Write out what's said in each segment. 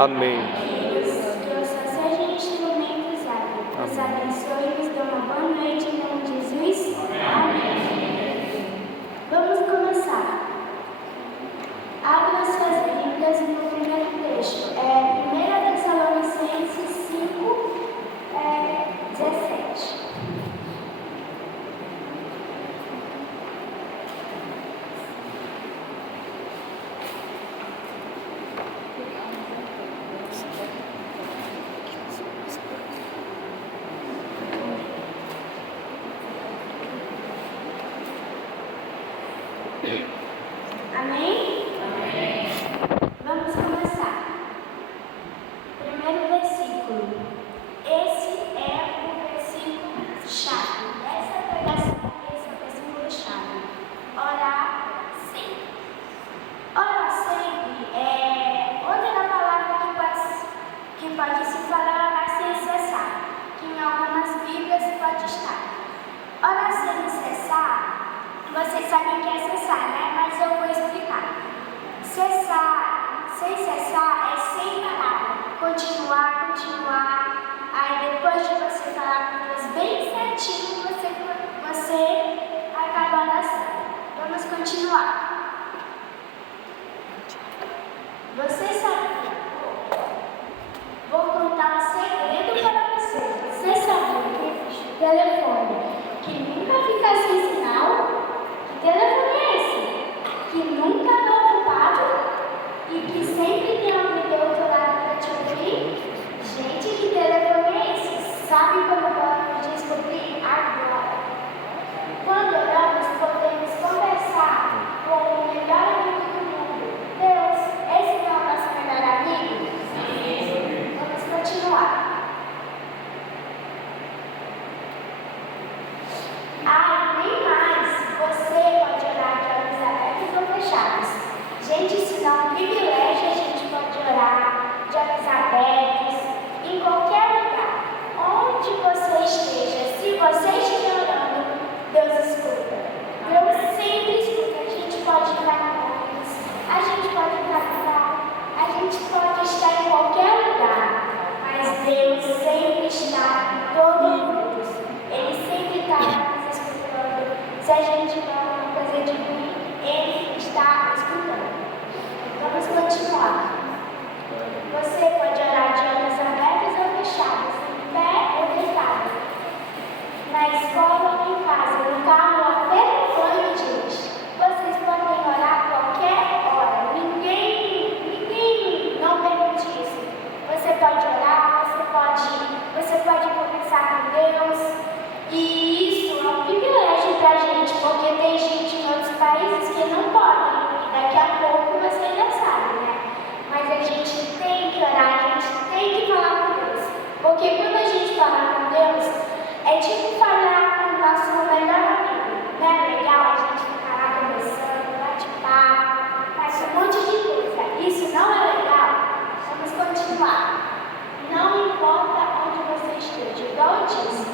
Amém. Que eu só seja instrumento usado. Nos abençoe e nos dê uma boa noite em nome de Jesus. Amém. Vamos começar. Abra suas Bíblias no primeiro texto. 1 Tessalonicenses 5, 17. Amém? Amém. Vamos começar. Primeiro versículo. Esse é o versículo chave. Essa pregação, esse é o versículo chave. Orar sempre. Orar sempre é outra palavra que pode se falar orar sem cessar, que em algumas Bíblias pode estar. Orar sem cessar. Vocês sabem o que é cessar, né? Mas eu vou explicar. Cessar, sem cessar, é sem parar. Continuar. Aí depois de você falar com Deus bem certinho, você acaba a oração. Vamos continuar. Vocês sabem? Vou contar um segredo para vocês. Vocês sabiam que o telefone que nunca fica sem sinal? Que telefone é esse? Que nunca está ocupado e que sempre tem alguém do outro lado para te ouvir? Gente, que telefone é esse? Sabe como podemos descobrir agora? Quando oramos, podemos conversar com o melhor amigo do mundo. Deus, esse não é o nosso melhor amigo? Sim. Vamos continuar. Nem mais, você pode orar de olhos abertos ou fechados. Gente, isso dá um privilégio, a gente pode orar de olhos abertos, em qualquer lugar, onde você esteja. Se você estiver orando, Deus escuta. Deus sempre escuta. A gente pode estar no ônibus, a gente pode estar no carro, a gente pode estar em qualquer lugar, mas Deus sempre está em todo mundo. Ele sempre está. Se a gente fala uma coisa de ruim, Ele está escutando. Vamos continuar. Você pode orar de olhos abertos ou fechados, em pé ou deitado, na escola ou em casa, no carro ou até no banho, gente. Vocês podem orar a qualquer hora. Ninguém não permite isso. Você pode orar, você pode conversar com Deus. E isso é um privilégio para a gente, porque tem gente em outros países que não podem. E daqui a pouco você ainda sabe, né? Mas a gente tem que orar, a gente tem que falar com Deus. Porque quando a gente fala com Deus, é tipo falar com o nosso melhor amigo. Não é legal a gente ficar lá conversando, bate-papo, faz um monte de coisa. Isso não é legal? Vamos continuar. Não importa onde você esteja, igual eu disse.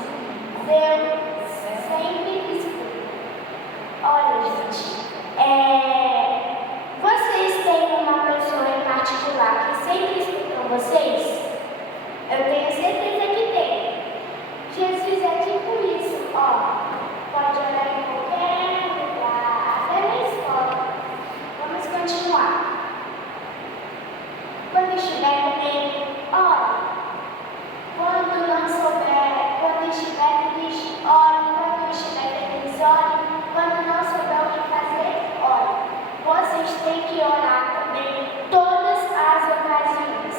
Deus sempre escuta. Olha, gente, vocês têm uma pessoa em particular que sempre escuta vocês? Eu tenho certeza que tem. Jesus é tipo isso, pode orar em qualquer lugar, até na escola. Vamos continuar. Quando estiver com ele, quando não souber, quando estiver triste, ore. Quando estiver feliz, ore. Quando não souber o que fazer, ore. Vocês têm que orar também em todas as ocasiões.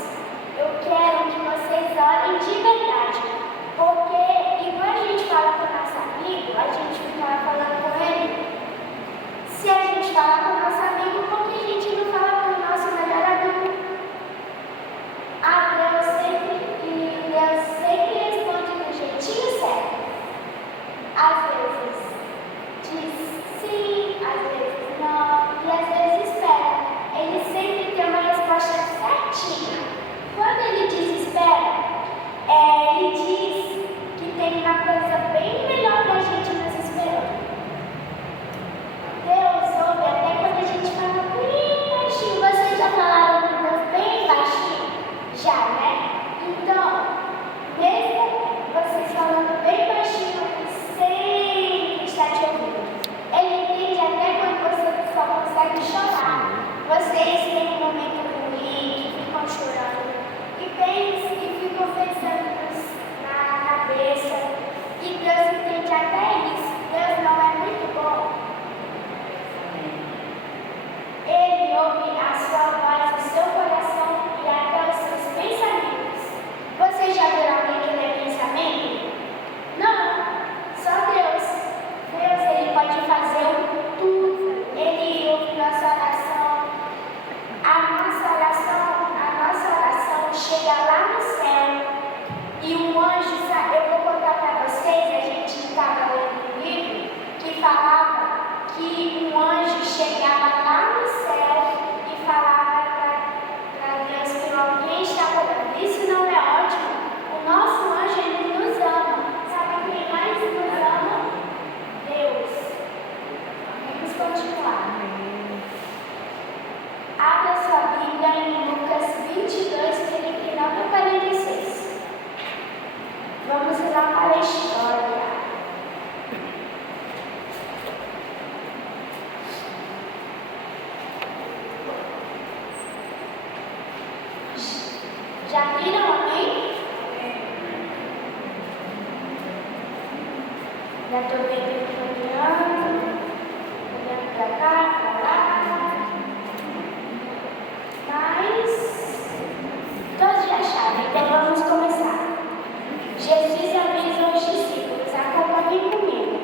Eu Já estou bem caminhando, olhando para cá, para lá. Mas todos já sabem, então vamos começar. Jesus avisou os discípulos: acompanhem comigo.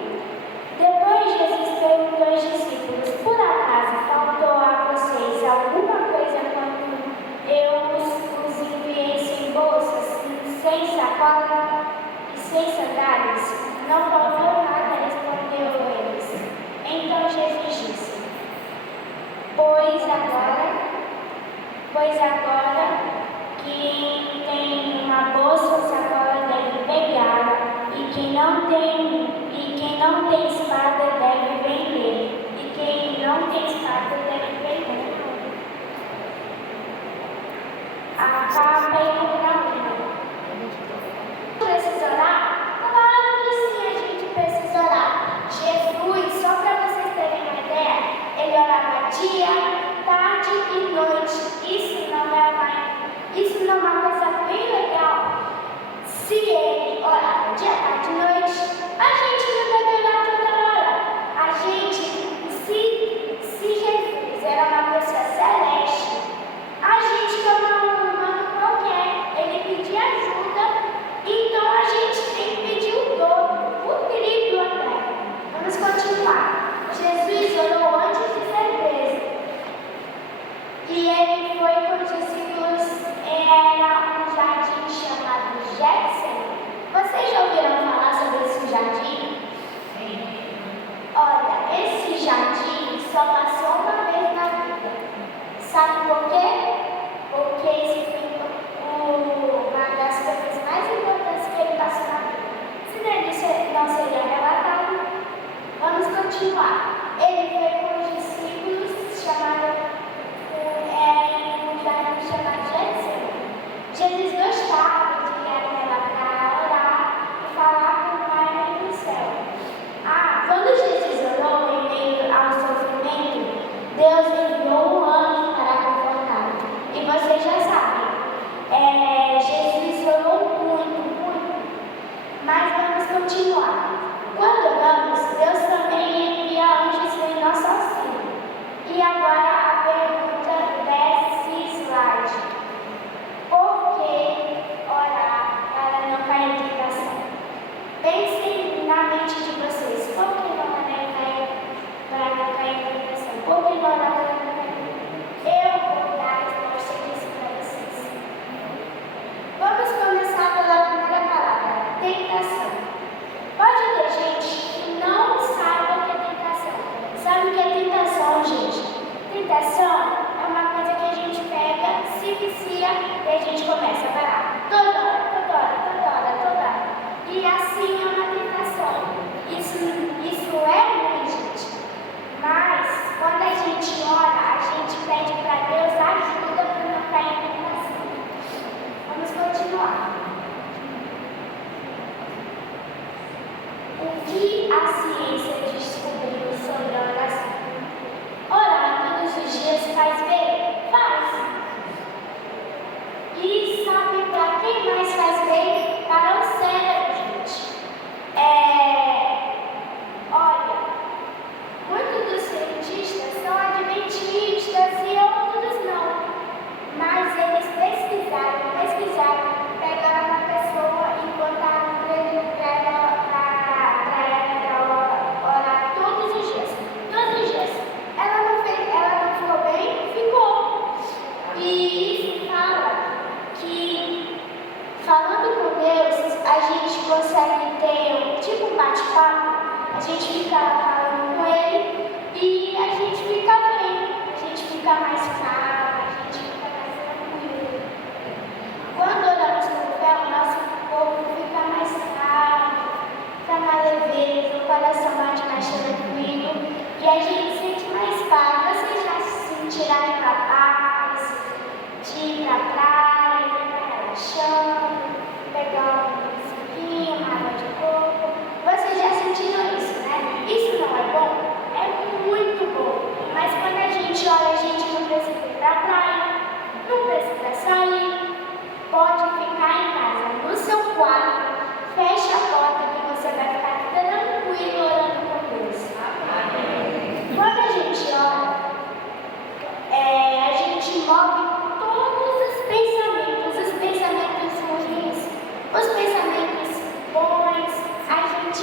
Depois Jesus perguntou aos discípulos: por acaso faltou a vocês alguma coisa quando eu os enviei sem bolsas, sem sacola e sem sandálias? Não faltou nada, respondeu eles. Então Jesus disse: Pois agora quem tem uma bolsa ou sacola deve pegá-la, e quem não tem espada deve vender, e quem não tem espada deve vender a capa e comprar uma. Precisa orar? Claro que sim, a gente precisa orar. Jesus, só para vocês terem uma ideia, ele orava dia, tarde e noite. Isso não é uma coisa bem legal. Se ele orava dia, tarde e noite, a gente não deve orar toda hora. A gente, se Jesus era uma pessoa celeste, a gente não é um humano qualquer. Ele pedia ajuda, então a gente tem que pedir o dobro, o triplo até. Vamos continuar. Jesus orou antes de ser preso. E ele foi com os discípulos, era um jardim chamado Getsemane. Vocês já ouviram falar sobre esse jardim? Sim. Olha, esse jardim só passou uma vez na vida. Sabe por quê? Porque esse foi uma das coisas mais importantes que ele passou na vida. Senão não seria relatado. Vamos continuar. Ele foi com os discípulos chamado Jesus gostava de ir até lá para orar e falar com o Pai no céu. Quando Jesus orou em meio ao sofrimento, Deus enviou um anjo para confortá-lo. E vocês já sabem, Jesus orou muito. Mas vamos continuar. Quando oramos, Deus também envia anjos em nosso auxílio. E agora a pergunta desse slide: por que orar para não cair em tentação? Pensem na mente de vocês. Por que não cair para não cair em tentação? Por que orar para não cair em tentação? Eu vou dar a resposta disso para vocês. Vamos começar pela primeira palavra: tentação. Pode ter gente que não saiba o que é tentação. Sabe o que é tentação, gente? Tentação é uma coisa que a gente pega, se vicia e a gente começa a parar. Toda hora. E assim é uma tentação. Isso é ruim, gente. Mas quando a gente ora, a gente pede para Deus ajuda para não cair em tentação. Vamos continuar. O que a ciência descobriu sobre a oração? Orar todos os dias faz bem? Faz. E sabe para quem mais faz bem? Para o cérebro, gente. Olha, muitos dos cientistas são adventistas e outros não. Mas eles pesquisaram, pegaram uma pessoa e botaram para ela orar todos os dias. Ela não ficou bem? Ficou. E isso fala que, falando com Deus, a gente consegue ter tipo um bate-papo. A gente fica falando com Ele e a gente fica bem. A gente fica mais calmo, a gente fica mais tranquilo. Quando oramos com fé, o nosso corpo fica mais calmo, fica mais leveza, o coração bate mais tranquilo e a gente sente mais paz. Vocês já se sentiram capazes de ir para a praia, ficar relaxando, pegar uma musiquinha, uma água de coco? Vocês já sentiram isso, né? Isso não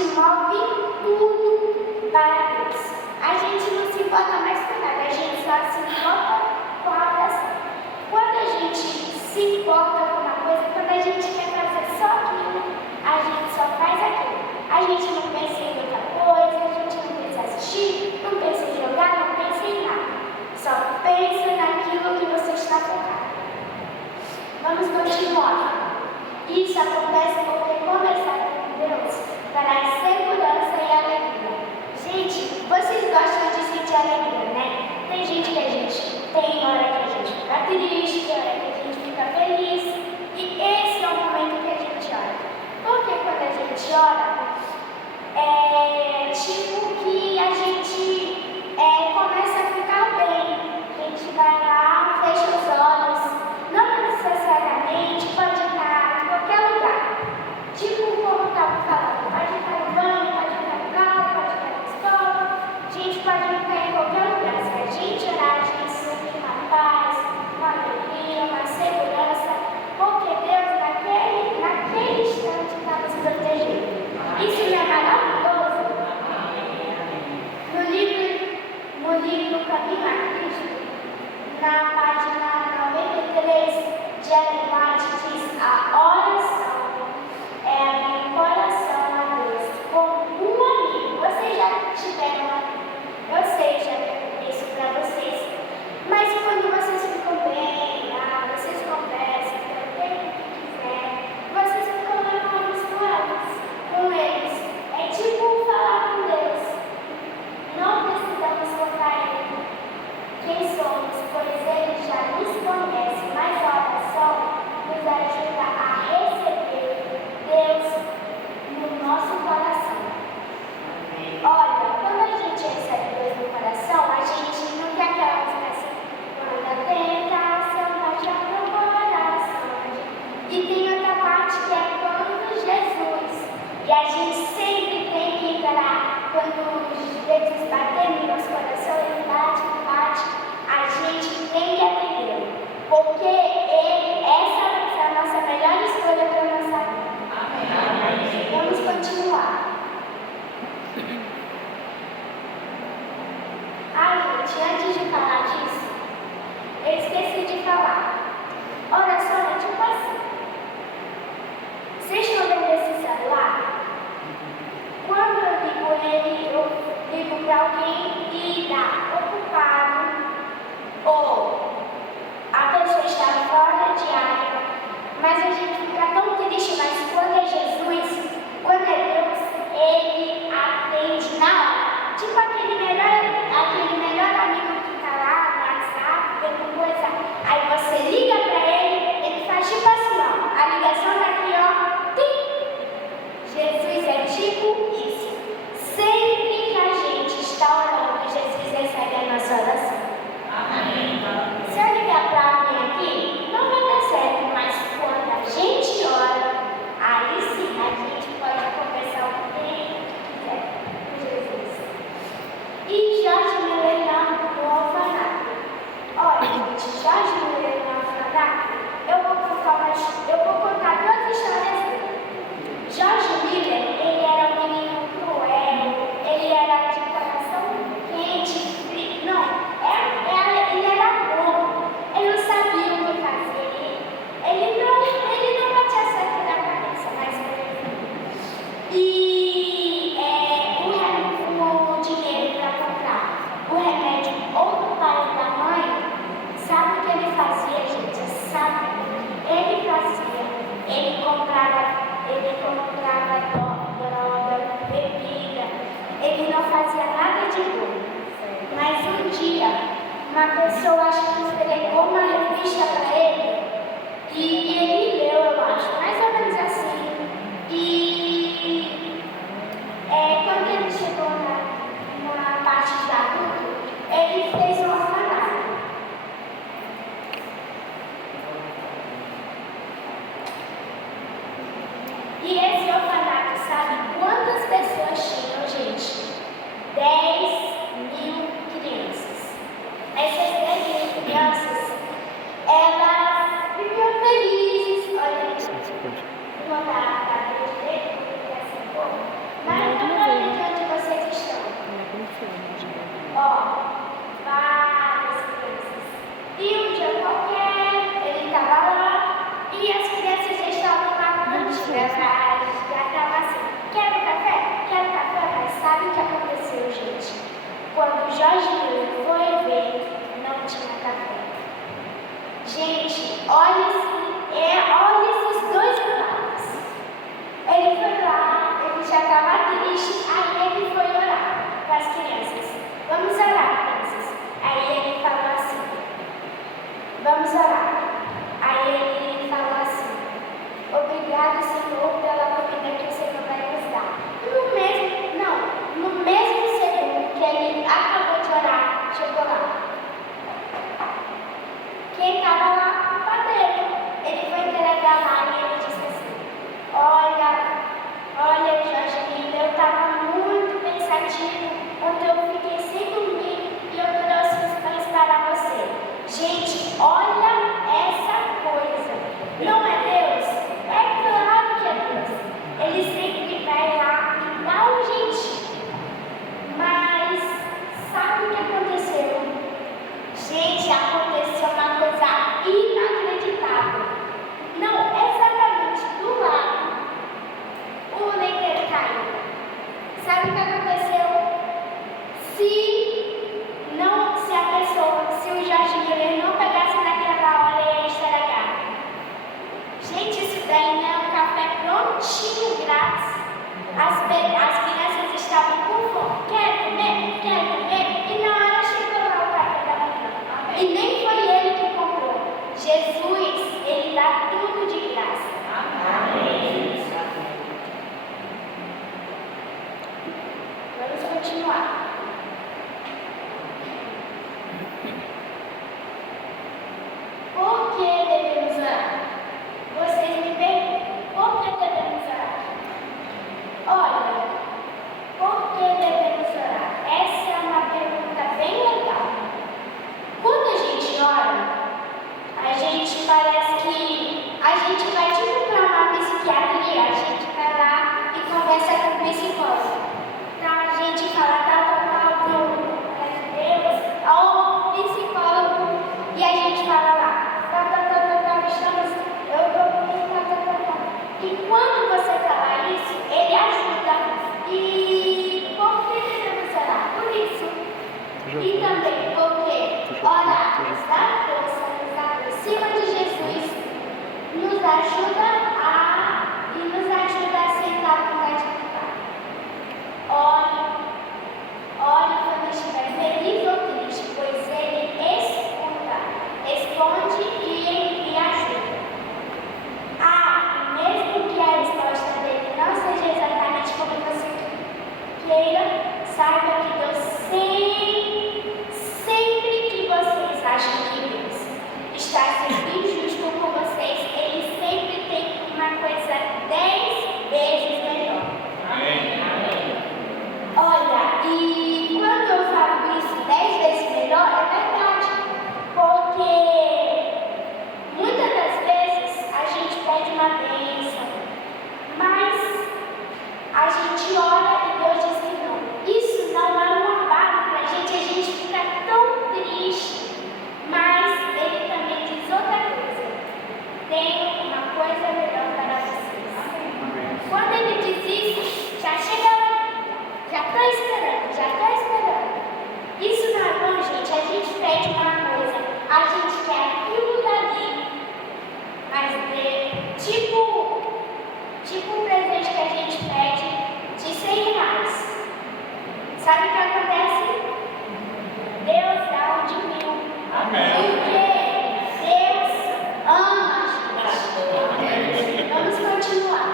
gente move tudo para Deus. A gente não se importa mais com nada, a gente só se importa com a oração. Quando a gente se importa com uma coisa, quando a gente quer fazer só aquilo, a gente só faz aquilo. A gente não pensa em outra coisa, a gente não pensa em assistir, não pensa em jogar, não pensa em nada. Só pensa naquilo que você está focado. Vamos continuar. Isso acontece porque conversar com Deus traz segurança e alegria. Gente, vocês gostam de sentir alegria, né? Tem gente que a gente tem hora que a gente fica triste, hora que a gente fica feliz. E esse é o momento que a gente ora. Porque quando a gente ora, é tipo que a gente começa a ficar bem. A gente vai lá, fecha os olhos. Não necessariamente pode estar em qualquer lugar. Tipo como estava falando, pode estar no banho, pode estar no carro, pode estar na escola. A gente pode estar em qualquer lugar. Se a gente orar, a gente sente uma paz, uma alegria, uma segurança. Porque Deus, naquele instante, está nos protegendo. Isso não é maravilhoso? No livro Caminho a Cristo, na página 93 de Ellen White, diz: a oração é abrir o coração a Deus como um amigo. Vocês já tiveram um amigo? Eu sei, já perguntei isso para vocês. Mas quando vocês ficam bem, vocês conversam, perguntem o que quiser, vocês ficam levados com eles. É tipo falar com Deus. Não precisamos contar ele quem somos, pois ele já nos conhece, mas a oração nos ajuda a receber Deus no nosso coração. Olha, quando a gente recebe Deus no coração, a gente não tem aquela música assim, quando a tentação bate no coração. E tem outra parte que é quando Jesus. E a gente sempre tem que entrar quando Jesus bater no nosso coração, ele bate, a gente tem que atender. Porque essa vai ser a nossa melhor escolha para a nossa vida. Amém. Vamos continuar. Gente, antes de falar disso, eu esqueci de falar. Oração é tipo assim. Vocês estão vendo esse celular? Quando eu ligo ele, eu ligo para alguém e está ocupado, ou a pessoa está fora de área, mas a gente fica tão triste. Mas quando é Jesus, quando é Deus, ele atende na hora. Tipo aquele melhor amigo que está lá no WhatsApp, vendo coisa, aí você liga para ele, ele faz tipo assim, ó, a ligação tá aqui, ó, tim. Jesus é tipo isso. Sempre que a gente está orando, Jesus recebe a nossa oração. Amém. Se eu ligar para alguém aqui, não vai dar certo, mas quando a gente ora, aí sim a gente pode conversar o que quiser com Jesus. E Jorge Miller no orfanato. Olha, gente, Jorge Miller no orfanato, eu vou contar duas histórias dele. Jorge Miller, ele era um menino cruel, ele era de coração quente, frio. Não, ele era bom, ele não sabia o que fazer, ele não batia certo na cabeça, mas e o dinheiro para comprar o remédio ou do pai ou da mãe, sabe o que ele fazia, gente? Sabe? Ele comprava droga, bebida, ele não fazia nada de bom. Mas um dia, uma pessoa acho que entregou uma revista para ele e ele leu, eu acho, mais ou menos assim. E quando ele chegou na parte de adulto, ele fez um orfanato. E esse orfanato, sabe quantas pessoas tinham, gente? 10.000 crianças. Essas 10.000 crianças, elas viviam felizes, sabe o que aconteceu? Se o Jorginho ele não pegasse naquela hora, ele ia estragar. Gente, isso daí não é um café prontinho, grátis. As crianças estavam com fome. Quer comer? E na hora chegou lá o café da manhã. E nem foi ele que comprou. Jesus, ele dá tudo de graça. Amém. Vamos continuar. Por que devemos orar? Vocês me perguntam, por que devemos orar? Olha, por que devemos orar? Essa é uma pergunta bem legal. Quando a gente ora, a gente parece que a gente vai tipo para uma psiquiatria, a gente vai lá e conversa com o psicólogo. Então a gente fala tal, Deus, ao psicólogo, e a gente fala lá, e quando você fala isso, ele ajuda. E por que devemos orar? Por isso. E também porque orar nos dá força, nos aproxima de Jesus, nos ajuda a sentar à vontade do Pai. Ore quando estiver feliz ou triste, pois Ele escuta, responde e ajuda. E mesmo que a resposta dele não seja exatamente como você queira, saiba que Deus sempre que vocês acham que Deus está sendo injusto com vocês, Ele sempre tem uma coisa 10 vezes melhor. Amém. Olha, e quando eu falo isso 10 vezes melhor, é verdade, porque muitas das vezes a gente pede uma bênção, mas a gente ora e Deus diz que não. Isso não é um abalo para a gente fica tão triste, mas Ele também diz outra coisa: tem uma coisa melhor para vocês. Quando Ele diz isso, já chega lá. Já estou esperando. Isso não é bom, gente. A gente pede uma coisa, a gente quer aquilo dali, mas tipo um presente que a gente pede de 100 reais. Sabe o que acontece? Deus dá um de 1000. Amém. Porque Deus ama a gente. Vamos continuar.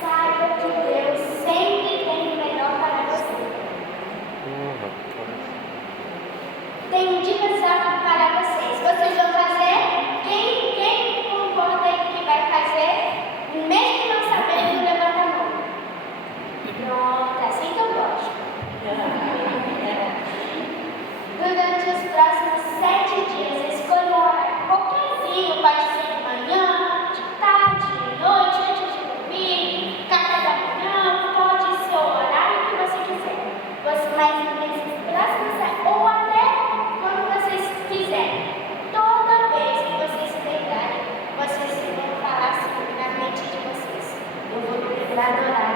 Saiba que Deus sempre tem o melhor para você. Tenho dicas para vocês. Vocês vão fazer? Quem concorda que vai fazer? Mesmo não sabendo, levanta a mão. Pronto, assim que eu gosto. Durante os próximos 7 dias, escolha orar qualquerzinho, pode ser de manhã, de tarde, de noite, antes de dormir, café da manhã, pode ser o horário que você quiser. Mas nesses próximos, ou até quando vocês quiserem, toda vez que vocês se deitarem, vocês vão falar assim na mente de vocês: eu vou me lembrar do horário.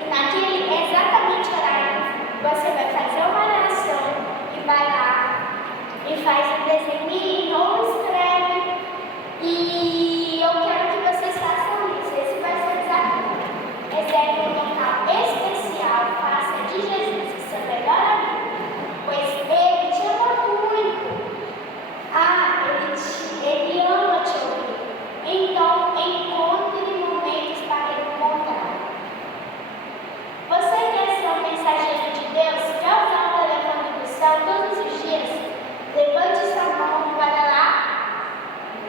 E naquele exatamente horário, você vai fazer uma oração e vai lá e faz um desenho ou escreve. E eu quero que vocês façam isso. Esse vai ser o desafio. Reserve um local especial, faça de Jesus o seu melhor amigo, pois Ele te ama muito. Ele ama te ouvir. Então, encontre momentos para encontrar. Você quer ser um mensageiro de Deus? Quer usar o telefone do céu todos os dias? Levante sua mão para lá.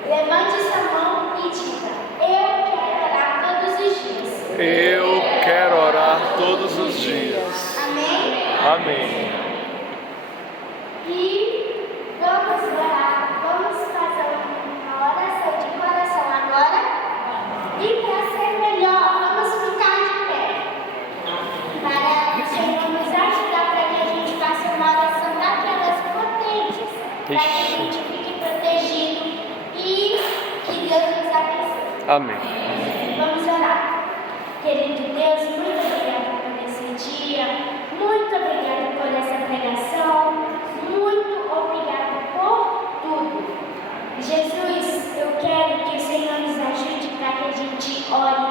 Levante sua mão e diga: eu quero orar todos os dias. Eu quero orar todos os dias. Amém? Amém. E vamos orar. Vamos fazer uma oração de coração agora. E para ser melhor, vamos ficar de pé. Para o Senhor nos ajudar para que a gente faça uma oração daquelas potentes. Para que a gente fique protegido e que Deus nos abençoe. Amém. Vamos orar. gente ore